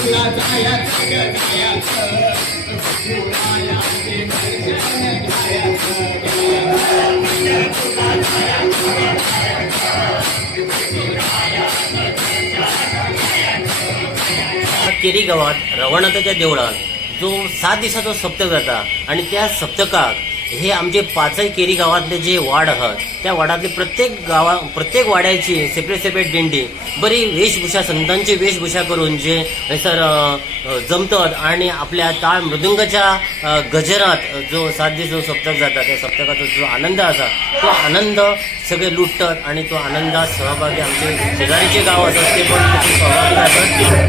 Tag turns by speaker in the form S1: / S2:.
S1: पंढरपूरला जायचं ग जायचं दर्शन घ्यायचं
S2: केरी गावात रवनाथाच्या देवळात जो सात दिवसाचा सप्तक जाता आणि त्या सप्तकात हे आमचे पाचही केरी गावातले जे वाड आहात त्या वाडातले प्रत्येक गावा प्रत्येक वाड्याची सेपरेट सेपरेट दिंडी बरी वेशभूषा संतांची वेशभूषा करून जे सर जमतात आणि आपल्या ताळ मृदुंगाच्या गजरात जो सात दिवस जो सप्तक जाता त्या सप्तकाचा जो आनंद असा तो आनंद सगळे लुटतात आणि तो आनंदात सहभागी आमचे शेजारीचे गाव असतात ते पण सहभागी राहतात.